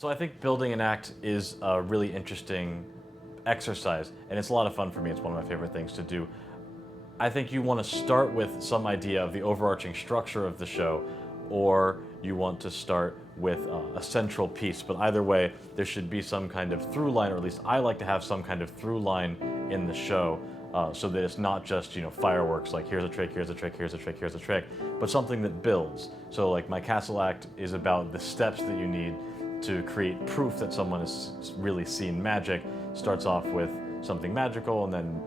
So I think building an act is a really interesting exercise, and it's a lot of fun for me. It's one of my favorite things to do. I think you want to start with some idea of the overarching structure of the show, or you want to start with a central piece. But either way, there should be some kind of through line, or at least I like to have some kind of through line in the show, so that it's not just fireworks, like here's a trick, here's a trick, here's a trick, here's a trick, but something that builds. So like my castle act is about the steps that you need to create proof that someone has really seen magic. Starts off with something magical, and then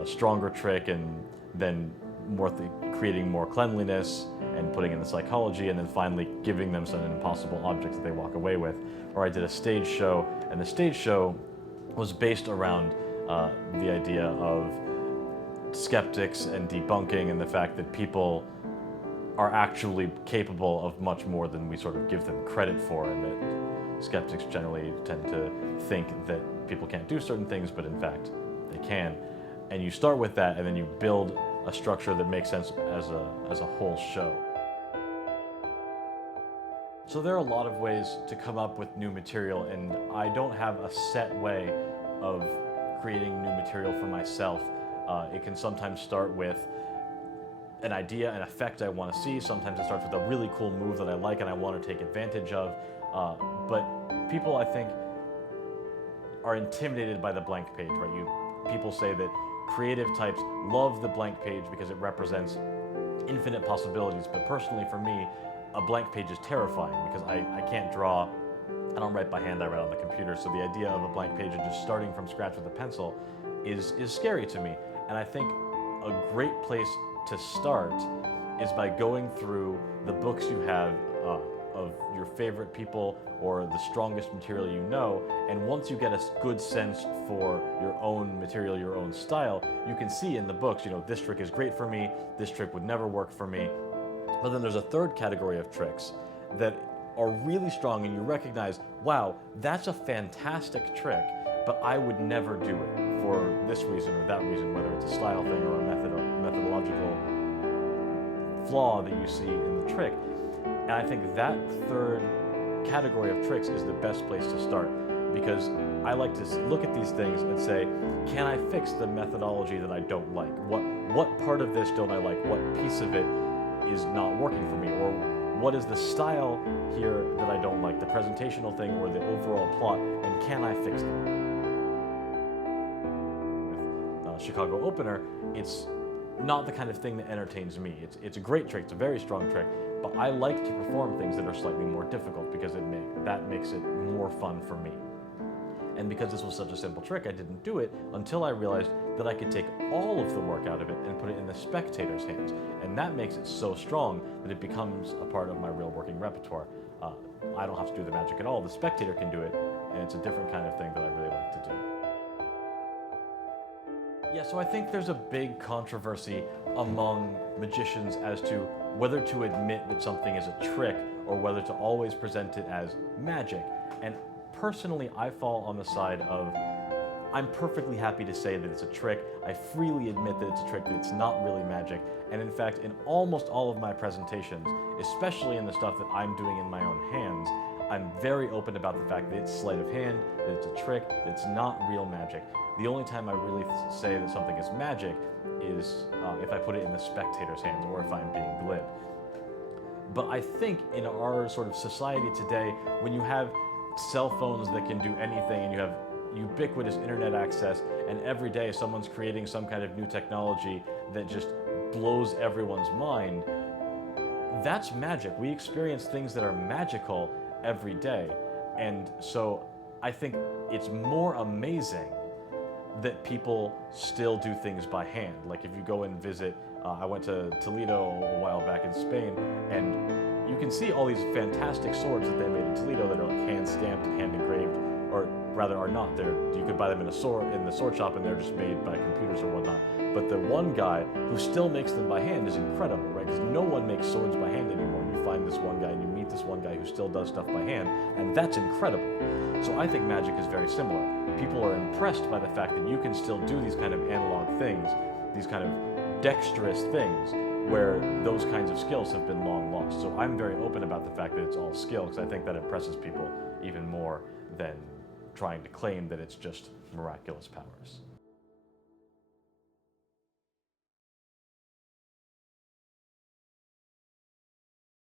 a stronger trick, and then creating more cleanliness and putting in the psychology, and then finally giving them some impossible object that they walk away with. Or I did a stage show, and the stage show was based around the idea of skeptics and debunking, and the fact that people are actually capable of much more than we sort of give them credit for, and that skeptics generally tend to think that people can't do certain things, but in fact they can. And you start with that, and then you build a structure that makes sense as a whole show. So there are a lot of ways to come up with new material, and I don't have a set way of creating new material for myself. It can sometimes start with an idea, an effect I want to see. Sometimes it starts with a really cool move that I like and I want to take advantage of. But people, I think, are intimidated by the blank page, right? People say that creative types love the blank page because it represents infinite possibilities. But personally, for me, a blank page is terrifying because I can't draw. I don't write by hand, I write on the computer. So the idea of a blank page and just starting from scratch with a pencil is scary to me. And I think a great place to start is by going through the books you have of your favorite people or the strongest material you know, and once you get a good sense for your own material, your own style, you can see in the books, this trick is great for me, this trick would never work for me. But then there's a third category of tricks that are really strong, and you recognize, wow, that's a fantastic trick, but I would never do it for this reason or that reason, whether it's a style thing or a methodological flaw that you see in the trick. And I think that third category of tricks is the best place to start, because I like to look at these things and say, can I fix the methodology that I don't like? What part of this don't I like? What piece of it is not working for me? Or what is the style here that I don't like, the presentational thing or the overall plot, and can I fix it? With Chicago Opener, it's not the kind of thing that entertains me. It's a great trick, it's a very strong trick, but I like to perform things that are slightly more difficult because that makes it more fun for me. And because this was such a simple trick, I didn't do it until I realized that I could take all of the work out of it and put it in the spectator's hands. And that makes it so strong that it becomes a part of my real working repertoire. I don't have to do the magic at all, the spectator can do it, and it's a different kind of thing that I really like to do. Yeah, so I think there's a big controversy among magicians as to whether to admit that something is a trick or whether to always present it as magic. And personally, I fall on the side of, I'm perfectly happy to say that it's a trick. I freely admit that it's a trick, that it's not really magic. And in fact, in almost all of my presentations, especially in the stuff that I'm doing in my own hands, I'm very open about the fact that it's sleight of hand, that it's a trick, that it's not real magic. The only time I really say that something is magic is if I put it in the spectator's hands or if I'm being glib. But I think in our sort of society today, when you have cell phones that can do anything and you have ubiquitous internet access, and every day someone's creating some kind of new technology that just blows everyone's mind, that's magic. We experience things that are magical every day. And so I think it's more amazing that people still do things by hand. Like if you go and visit, I went to Toledo a while back in Spain, and you can see all these fantastic swords that they made in Toledo that are like hand stamped and hand engraved, or rather are not. You could buy them in the sword shop, and they're just made by computers or whatnot. But the one guy who still makes them by hand is incredible, right? Because no one makes swords by hand anymore. You find this one guy and you meet this one guy who still does stuff by hand, and that's incredible. So I think magic is very similar. People are impressed by the fact that you can still do these kind of analog things, these kind of dexterous things, where those kinds of skills have been long lost. So I'm very open about the fact that it's all skill, because I think that impresses people even more than trying to claim that it's just miraculous powers.